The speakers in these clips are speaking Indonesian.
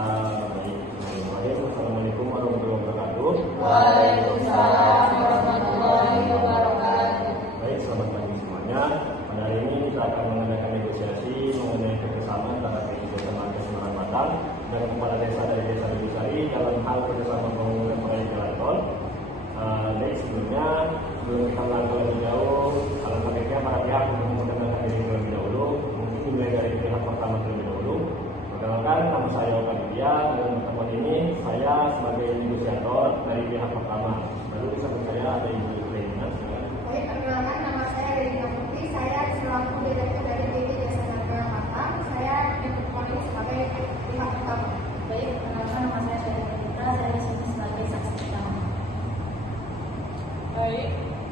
Assalamualaikum warahmatullahi wabarakatuh. Waalaikumsalam warahmatullahi wabarakatuh. Baik, selamat pagi semuanya. Pada hari ini kita akan mengadakan negosiasi mengenai kerjasama antara Desa Marga Semarang Batang dan kepala desa dari Desa Ledusari dalam hal kerjasama pembangunan proyek jalan tol. Sebelum kita melangkah lebih jauh, alangkah baiknya para pihak untuk memperkenalkan diri terlebih dahulu. Mungkin dimulai dari pihak pertama terlebih dahulu. Perkenalkan, nama saya Oka Widya dan pertemuan ini saya sebagai negosiator dari pihak pertama. Lalu di samping saya ada Ibu Lena. Baik, perkenalkan, nama saya Rina Putri. Saya selaku direktur dari PT Jasa Marga Batang. Saya di pertemuan ini sebagai pihak pertama. Baik, perkenalkan, nama saya Syarif Putra. Saya di sini sebagai saksi utama. Baik,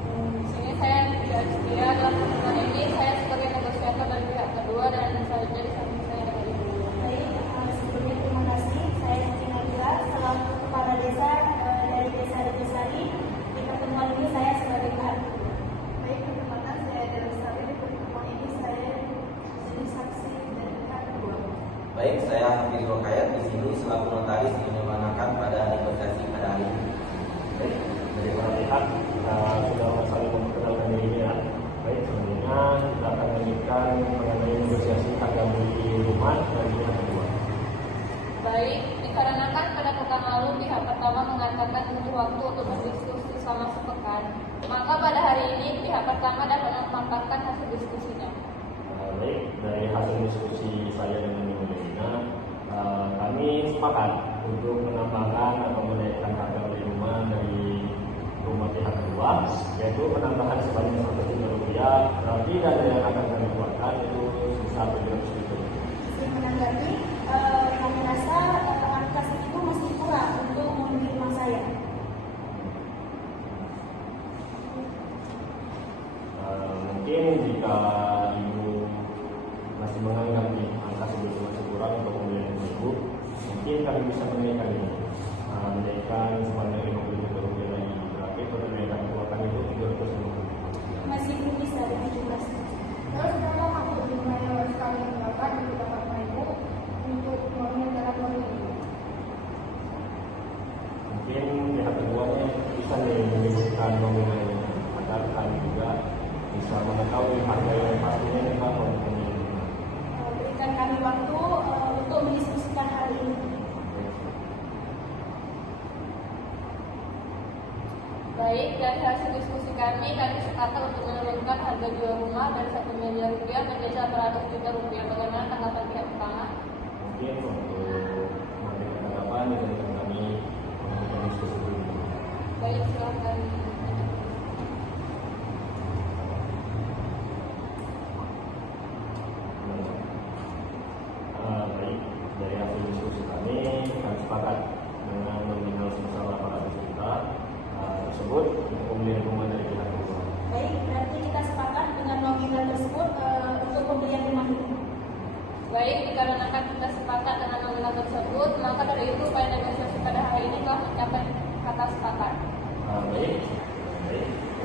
di sini saya tidak setia dalam pertemuan ini. Saya sebagai negosiator dari pihak kedua dan selanjutnya di samping saya ada Ibu. Baik, sebelumnya terima kasih. Saya Siti Nabila, selaku kepala desa dari Desa Ledusari. Di pertemuan ini saya sebagai pihak kedua. Baik, perkenalkan, saya Dewi Sari. Di pertemuan ini saya jadi saksi dari pihak kedua. Baik, saya Hafiz Rokayat di sini selaku notaris yang dimanakan pada negosiasi pada hari ini. Baik, dari para pihak kita sudah saling memperkenalkan diri ya. Baik, selanjutnya kita akan lanjutkan mengenai negosiasi harga beli rumah dari pihak kedua. Baik, dikarenakan pada pekan lalu pihak pertama mengatakan butuh waktu untuk berdiskusi selama sepekan, maka pada hari ini pihak pertama dapat memaparkan hasil diskusinya. Baik, dari hasil diskusi saya dengan Ibu Lena, kami sepakat untuk menambahkan atau menaikkan harga beli rumah dari rumah pihak kedua, yaitu penambahan sebanyak Rp100.000. Berarti dana yang akan kami keluarkan itu sebesar Rp700.000. Saya menanggapi, kami rasa angka itu masih kurang untuk membeli rumah saya. Mungkin jika Ibu masih menganggap angka segitu masih kurang untuk pembelian Ibu, mungkin kami bisa menaikkan ini, menaikkan sebanyak Rp50.000 lagi. Berarti total yang kami keluarkan itu Rp350.000. Masih belum bisa dari 17. Terus berapa waktu dimulai harus kami melakukan di departemen Ibu untuk mengerjakan proyek ini? Mungkin pihak keduanya bisa menyebutkan nominalnya agar kami juga bisa mengetahui harga yang pastinya ini Pak untuk pembelian. Berikan kami waktu untuk mendiskusikan hal ini. Baik, dari hasil diskusi kami sepakat untuk menurunkan harga jual rumah dari Rp1 miliar menjadi Rp800 juta. Bagaimana tanggapan pihak pertama? Mungkin untuk memberikan tanggapan dan kami melakukan diskusi dulu. Baik, silakan. Baik, dari hasil diskusi kami sepakat dengan nominal sebesar Rp800 juta tersebut untuk pembelian rumah dari pihak kedua. Baik, berarti kita sepakat dengan nominal tersebut untuk pembelian rumah ini. Baik, dikarenakan kita sepakat dengan nominal tersebut, maka dari itu upaya negosiasi pada hari ini telah mencapai kata sepakat. Baik,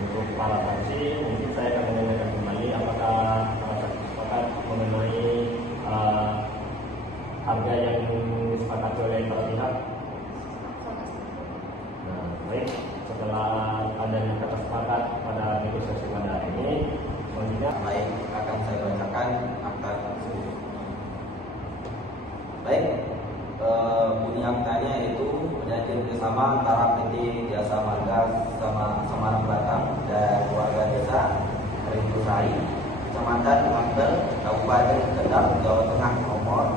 untuk para saksi mungkin saya akan menanyakan kembali apakah para saksi sepakat mengenai harga yang disepakati oleh para pihak. Baik, setelah adanya kata sepakat pada negosiasi pada hari ini, selanjutnya Baik, akan saya bacakan akta tersebut. Baik, bunyi aktanya yaitu perjanjian kerjasama antara PT Jasa Marga Semarang Batang dan keluarga desa Ledusari, Kecamatan Ngambel, Kabupaten Kendal, Jawa Tengah nomor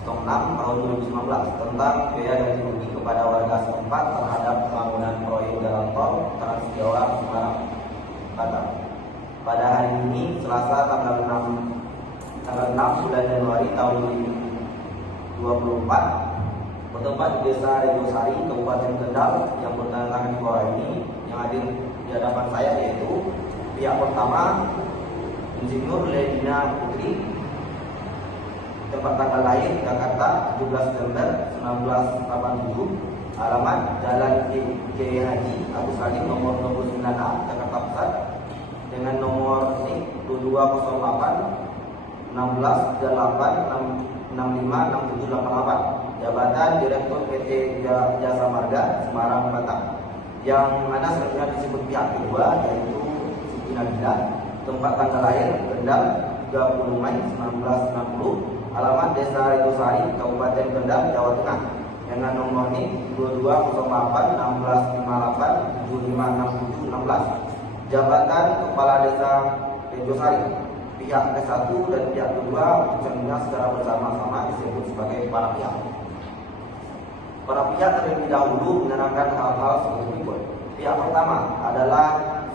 06 tahun 2019 tentang biaya ganti rugi kepada warga setempat terhadap pembangunan proyek jalan tol Trans Jawa Semarang Batang. Pada hari ini Selasa tanggal 6 bulan Januari tahun 2024 bertempat di Desa Ledusari, Kabupaten Kendal yang bertantangan di bawah ini yang hadir di hadapan saya yaitu pihak pertama Insinyur Lena Putri, tempat tanggal lahir Jakarta 17 September 1987, alamat Jalan Kiai Haji Agus Salim nomor 29A Jakarta Pusat dengan nomor NIK 2208 16 68 65 6788. jabatan Direktur PT Jasa Marga Semarang Batang, yang mana selanjutnya disebut pihak kedua yaitu Siti Nabila, tempat tanggal lahir Kendal 30 Mei 1960, alamat Desa Ridosari, Kabupaten Kendal, Jawa Tengah, dengan nomor NIK 2208 1658 756716. Jabatan Kepala Desa Ridosari, pihak ke-1 dan pihak kedua selanjutnya secara bersama-sama disebut sebagai para pihak. Para pihak terlebih dahulu menerangkan hal-hal sebagai berikut. Pihak pertama adalah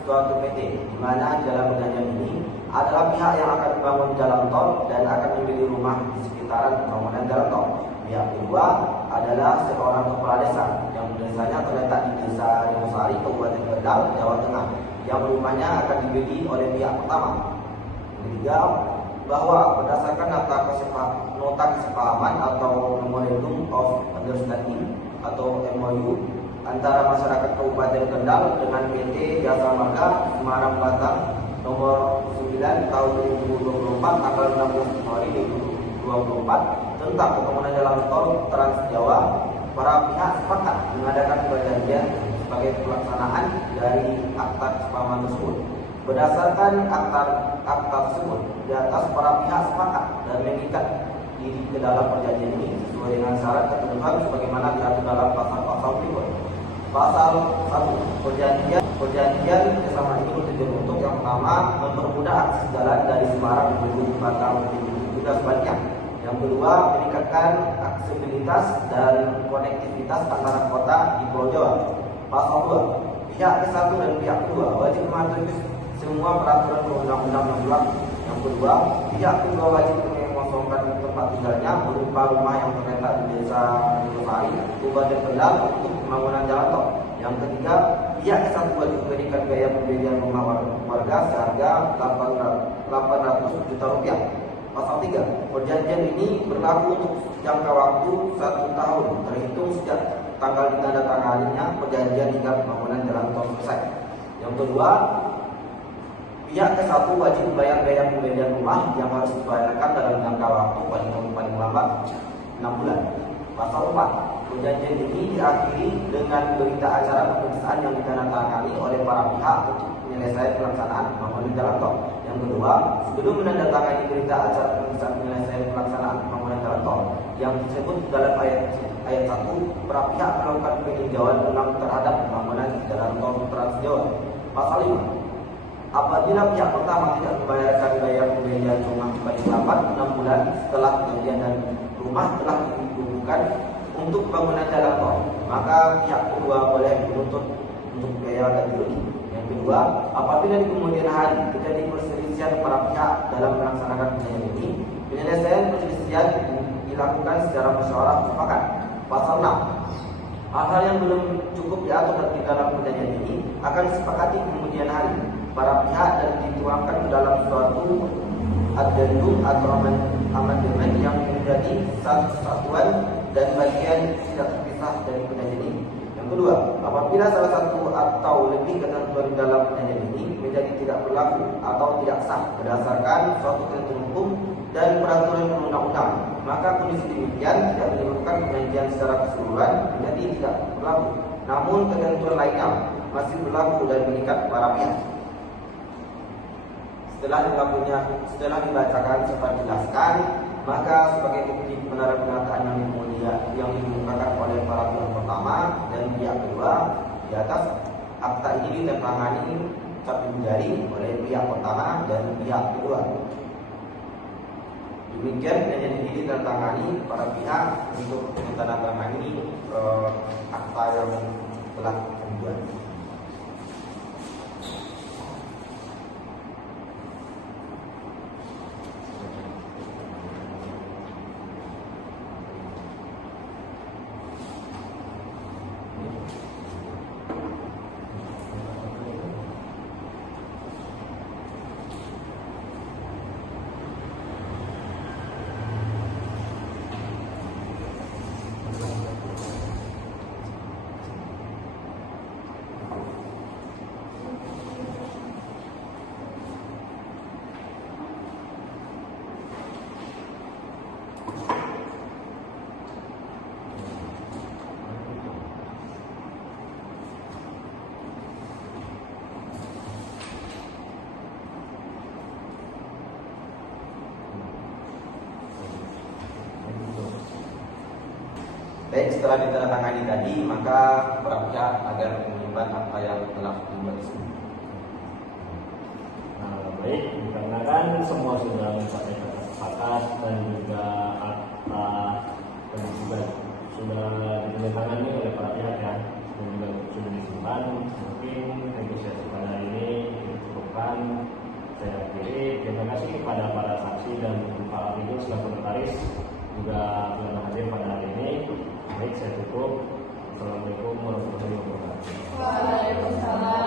suatu PT, di mana dalam perjanjian ini adalah pihak yang akan membangun jalan tol dan akan membeli rumah di sekitaran bangunan jalan tol. Pihak kedua adalah seorang kepala desa yang desanya terletak di Desa Ridosari, Kabupaten Kendal, Jawa Tengah, yang rumahnya akan dibeli oleh pihak pertama. Ketiga, bahwa berdasarkan nota kesepahaman atau Memorandum of Understanding atau MOU antara masyarakat Kabupaten Kendal dengan PT Jasa Marga Semarang Batang nomor 9 tahun 2024 tanggal 16 Januari 2024 tentang pembangunan jalan tol Trans Jawa, para pihak sepakat mengadakan perjanjian sebagai pelaksanaan dari akta kesepahaman tersebut. Berdasarkan akta tersebut, di atas para pihak sepakat dan mengikat diri ke dalam perjanjian ini sesuai dengan syarat ketentuan sebagaimana diatur dalam pasal-pasal berikut. Pasal 1. Perjanjian kerjasama ini bertujuan untuk yang pertama mempermudah akses jalan dari Semarang menuju Batang juga sebaliknya. Yang kedua, meningkatkan aksesibilitas dan konektivitas antara kota di Pulau Jawa. Pasal 2. Pihak ke-1 dan pihak kedua wajib mematuhi semua peraturan perundang-undang yang berlaku. Yang kedua, pihak kedua wajib mengosongkan tempat tinggalnya berupa rumah yang terletak di Desa Ridosari, Kabupaten Kendal untuk pembangunan jalan tol. Yang ketiga, pihak ke-1 wajib memberikan biaya pembelian rumah warga seharga 800 juta rupiah. Pasal 3. Perjanjian ini berlaku untuk jangka waktu 1 tahun terhitung sejak tanggal ditandatanganinya perjanjian hingga pembangunan jalan tol selesai. Yang kedua, pihak ke-1 wajib membayar biaya pembelian rumah yang harus dibayarkan dalam jangka waktu paling lambat 6 bulan. Pasal 4. Perjanjian ini diakhiri dengan berita acara pemeriksaan yang ditandatangani oleh para pihak untuk penyelesaian pelaksanaan pembangunan jalan tol. Yang kedua, sebelum menandatangani berita acara pemeriksaan penyelesaian pelaksanaan pembangunan jalan tol yang disebut dalam ayat 1, para pihak melakukan peninjauan ulang terhadap pembangunan jalan tol Trans Jawa. Pasal 5. Apabila pihak pertama tidak membayarkan biaya pembelian rumah paling lambat 6 bulan setelah perjanjian dan rumah telah dikumpulkan untuk pembangunan jalan tol, maka pihak kedua boleh menuntut untuk biaya ganti rugi. Yang kedua, apabila di kemudian hari terjadi perselisihan para pihak dalam melaksanakan perjanjian ini, penyelesaian perselisihan dilakukan secara musyawarah mufakat. Pasal 6. Hal-hal yang belum cukup diatur di dalam perjanjian ini akan disepakati kemudian hari para pihak dan dituangkan dalam suatu addendum atau amandemen yang menjadi satu kesatuan dan bagian tidak terpisah dari perjanjian ini. Yang kedua, apabila salah satu atau lebih ketentuan dalam perjanjian ini menjadi tidak berlaku atau tidak sah berdasarkan suatu ketentuan hukum dan peraturan perundang-undang, maka kondisi demikian tidak menyebabkan perjanjian secara keseluruhan menjadi tidak berlaku. Namun ketentuan lainnya masih berlaku dan mengikat para pihak. Setelah dibacakan serta dijelaskan, maka sebagai bukti kebenaran pernyataan yang dikemukakan oleh para pihak pertama dan pihak kedua di atas, akta ini ditandatangani satu jari oleh pihak pertama dan pihak kedua. Demikian perjanjian ini ditandatangani para pihak untuk menandatangani akta yang telah dibuat. Baik, setelah ditandatangani tadi, maka para pihak agar menyimpan apa yang telah dibuat tersebut. Baik, dikarenakan semua sudah mencapai kata sepakat dan juga akta dan juga sudah ditandatangani oleh para pihak ya, dan juga sudah disimpan, mungkin negosiasi pada hari ini dicukupkan. Saya akhiri. Terima kasih kepada para saksi dan Pak Ibu selaku notaris juga telah hadir pada hari ini. Baik, saya tutup. Assalamualaikum warahmatullahi wabarakatuh. Waalaikumsalam.